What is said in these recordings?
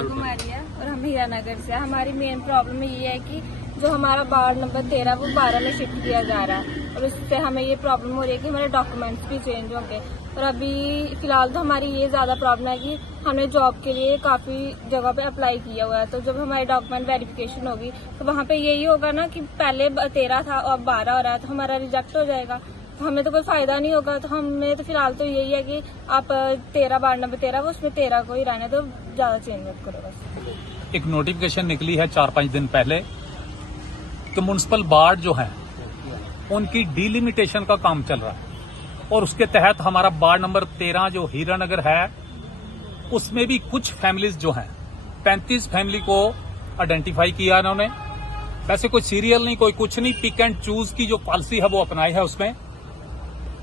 कुमारी है और हम हीरानगर से। हमारी मेन प्रॉब्लम ये है कि जो हमारा वार्ड नंबर 13 वो 12 में शिफ्ट किया जा रहा है और इससे हमें ये प्रॉब्लम हो रही है कि हमारे डॉक्यूमेंट्स भी चेंज होंगे। और अभी फिलहाल तो हमारी ये ज्यादा प्रॉब्लम है कि हमने जॉब के लिए काफी जगह पे अप्लाई किया हुआ है, तो जब हमारी डॉक्यूमेंट वेरिफिकेशन होगी तो वहाँ पे यही होगा ना कि पहले 13 था और 12 हो रहा है, तो हमारा रिजेक्ट हो जाएगा, तो हमें तो कोई फायदा नहीं होगा। तो हमें तो फिलहाल तो यही है कि आप 13 वार्ड नंबर 13 वो उसमें 13 को ही रहने दो, ज्यादा चेंज मत करो बस। एक नोटिफिकेशन निकली है 4-5 दिन पहले कि म्युनिसिपल वार्ड जो है उनकी डिलिमिटेशन का काम चल रहा है और उसके तहत हमारा वार्ड नंबर 13 जो हीरानगर है उसमें भी कुछ फैमिलीज जो हैं 35 फैमिली को आइडेंटिफाई किया इन्होंने। वैसे कोई सीरियल नहीं, कोई कुछ नहीं, पिक एंड चूज की जो पॉलिसी है वो अपनाई है उसमें,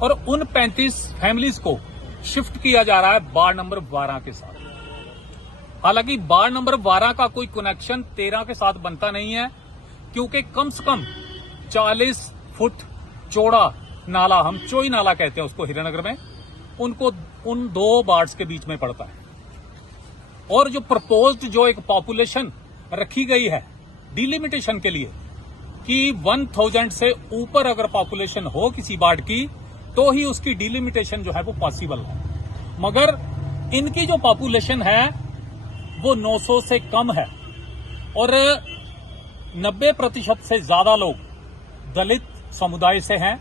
और उन 35 फैमिलीज को शिफ्ट किया जा रहा है वार्ड नंबर 12 के साथ। हालांकि वार्ड नंबर 12 का कोई कनेक्शन 13 के साथ बनता नहीं है, क्योंकि कम से कम 40 फुट चौड़ा नाला, हम चोई नाला कहते हैं उसको हीरानगर में, उनको उन दो वार्ड्स के बीच में पड़ता है। और जो प्रपोज्ड जो एक पॉपुलेशन रखी गई है डिलिमिटेशन के लिए कि 1000 से ऊपर अगर पॉपुलेशन हो किसी वार्ड की तो ही उसकी डिलिमिटेशन जो है वो पॉसिबल है, मगर इनकी जो पॉपुलेशन है वो 900 से कम है और 90% से ज्यादा लोग दलित समुदाय से हैं।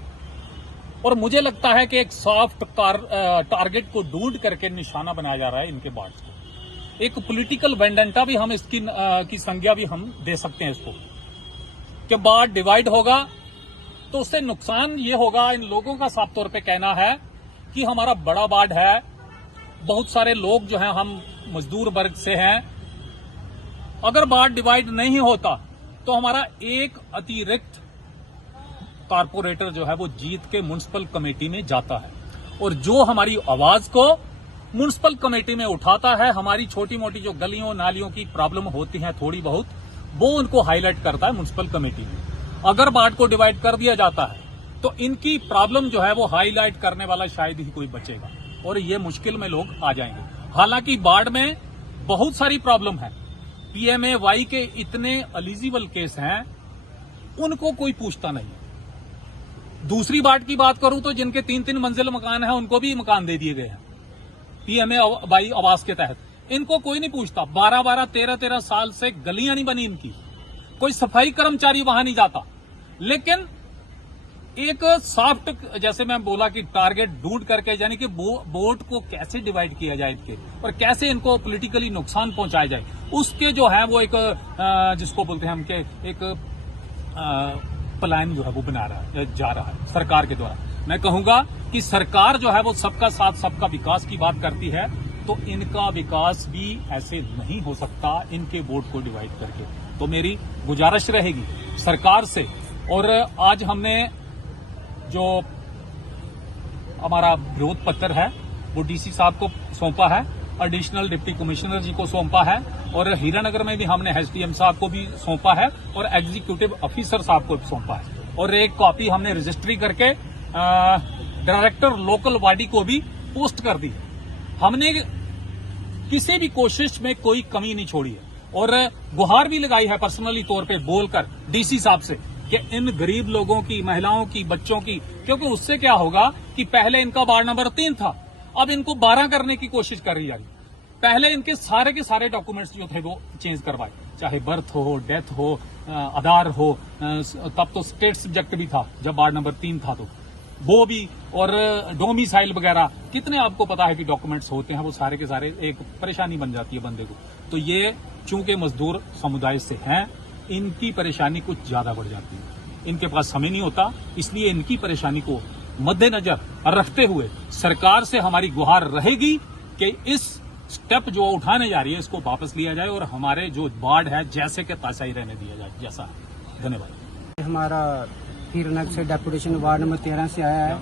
और मुझे लगता है कि एक सॉफ्ट टारगेट को ढूंढ करके निशाना बनाया जा रहा है इनके वार्ड को। एक पॉलिटिकल वेंडेंटा भी हम इसकी की संज्ञा भी हम दे सकते हैं इसको, कि वार्ड डिवाइड होगा तो उससे नुकसान ये होगा, इन लोगों का साफ तौर पे कहना है कि हमारा बड़ा वार्ड है, बहुत सारे लोग जो हैं हम मजदूर वर्ग से हैं, अगर वार्ड डिवाइड नहीं होता तो हमारा एक अतिरिक्त कारपोरेटर जो है वो जीत के म्युनिसिपल कमेटी में जाता है और जो हमारी आवाज को म्युनिसिपल कमेटी में उठाता है, हमारी छोटी मोटी जो गलियों नालियों की प्रॉब्लम होती है थोड़ी बहुत, वो उनको हाईलाइट करता है म्युनिसिपल कमेटी में। अगर वार्ड को डिवाइड कर दिया जाता है तो इनकी प्रॉब्लम जो है वो हाईलाइट करने वाला शायद ही कोई बचेगा और ये मुश्किल में लोग आ जाएंगे। हालांकि वार्ड में बहुत सारी प्रॉब्लम है, PMAY के इतने एलिजिबल केस हैं, उनको कोई पूछता नहीं। दूसरी वार्ड की बात करूं तो जिनके 3-3 मंजिल मकान है उनको भी मकान दे दिए गए हैं PMAY आवास के तहत, इनको कोई नहीं पूछता। 12-12, 13-13 साल से गलियां नहीं बनी इनकी, कोई सफाई कर्मचारी वहां नहीं जाता। लेकिन एक सॉफ्ट, जैसे मैं बोला कि टारगेट ढूंढ करके, यानी कि वोट को कैसे डिवाइड किया जाए इनके और कैसे इनको पॉलिटिकली नुकसान पहुंचाया जाए, उसके जो है वो एक जिसको बोलते हैं हम के एक प्लान जो है वो बना रहा है, जा रहा है सरकार के द्वारा। मैं कहूंगा कि सरकार जो है वो सबका साथ सबका विकास की बात करती है, तो इनका विकास भी ऐसे नहीं हो सकता इनके वोट को डिवाइड करके। तो मेरी गुजारिश रहेगी सरकार से, और आज हमने जो हमारा विरोध पत्र है वो DC साहब को सौंपा है, एडिशनल डिप्टी कमिश्नर जी को सौंपा है, और हीरानगर में भी हमने SDM साहब को भी सौंपा है और एग्जीक्यूटिव ऑफिसर साहब को भी सौंपा है, और एक कॉपी हमने रजिस्ट्री करके डायरेक्टर लोकल बॉडी को भी पोस्ट कर दी। हमने किसी भी कोशिश में कोई कमी नहीं छोड़ी है और गुहार भी लगाई है पर्सनली तौर पे बोलकर DC साहब से कि इन गरीब लोगों की, महिलाओं की, बच्चों की, क्योंकि उससे क्या होगा कि पहले इनका वार्ड नंबर 3 था, अब इनको 12 करने की कोशिश कर रही है। पहले इनके सारे के सारे डॉक्यूमेंट्स जो थे वो चेंज करवाए, चाहे बर्थ हो, डेथ हो, आधार हो, तब तो स्टेट सब्जेक्ट भी था जब वार्ड नंबर 3 था तो वो भी, और डोमिसाइल वगैरह, कितने आपको पता है कि डॉक्यूमेंट्स होते हैं, वो सारे के सारे एक परेशानी बन जाती है बंदे को। तो ये चूंकि मजदूर समुदाय से हैं, इनकी परेशानी कुछ ज्यादा बढ़ जाती है, इनके पास समय नहीं होता, इसलिए इनकी परेशानी को मद्देनजर रखते हुए सरकार से हमारी गुहार रहेगी कि इस स्टेप जो उठाने जा रही है इसको वापस लिया जाए और हमारे जो वार्ड है जैसे के तैसा ही रहने दिया जाए जैसा है। धन्यवाद। हमारा हीरानगर से डेपुटेशन वार्ड नंबर 13 से आया है,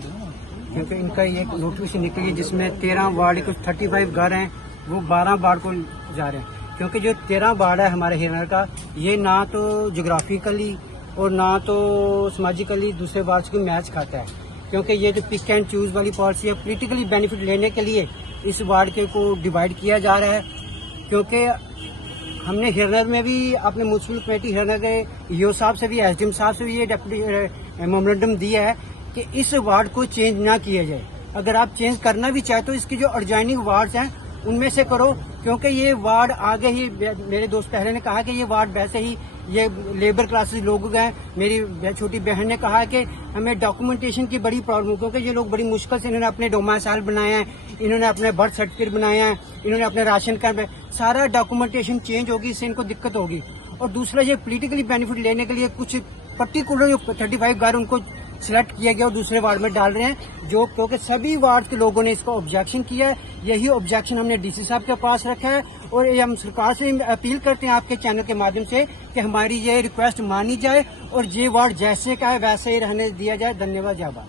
क्योंकि इनका एक नोटिफिकेशन निकली जिसमें 13 वार्ड कुछ 35 घर हैं वो 12 वार्ड को जा रहे हैं, क्योंकि जो 13 वार्ड है हमारे हीरानगर का, ये ना तो जोग्राफिकली और ना तो समाजिकली दूसरे वार्ड को मैच खाता है, क्योंकि ये जो पिक एंड चूज वाली पॉलिसी है, पॉलिटिकली बेनिफिट लेने के लिए इस वार्ड के को डिवाइड किया जा रहा है। क्योंकि हमने हिरनर में भी अपने म्यूनसिपल कमेटी हिरनर के ईओ साहब से भी, एसडीएम साहब से भी ये डेप्यूटी मेमोरेंडम दिया है कि इस वार्ड को चेंज ना किया जाए। अगर आप चेंज करना भी चाहे तो इसकी जो एडजॉइनिंग वार्ड्स हैं उनमें से करो, क्योंकि ये वार्ड आगे ही, मेरे दोस्त पहले ने कहा कि ये वार्ड वैसे ही ये लेबर क्लासेस लोग हैं। मेरी छोटी बहन ने कहा कि हमें डॉक्यूमेंटेशन की बड़ी प्रॉब्लम, क्योंकि ये लोग बड़ी मुश्किल से इन्होंने अपने डोमासाइल बनाए हैं, इन्होंने अपने बर्थ सर्टिफिकेट बनाए हैं, इन्होंने अपने राशन कार्ड, सारा डॉक्यूमेंटेशन चेंज होगी, इससे इनको दिक्कत होगी। और दूसरा, ये पॉलिटिकली बेनिफिट लेने के लिए कुछ पर्टिकुलर जो 35 घर उनको सिलेक्ट किया गया और दूसरे वार्ड में डाल रहे हैं, जो क्योंकि सभी वार्ड के लोगों ने इसको ऑब्जेक्शन किया है। यही ऑब्जेक्शन हमने डीसी साहब के पास रखा है और ये हम सरकार से अपील करते हैं आपके चैनल के माध्यम से कि हमारी ये रिक्वेस्ट मानी जाए और ये वार्ड जैसे का है वैसे ही रहने दिया जाए। धन्यवाद।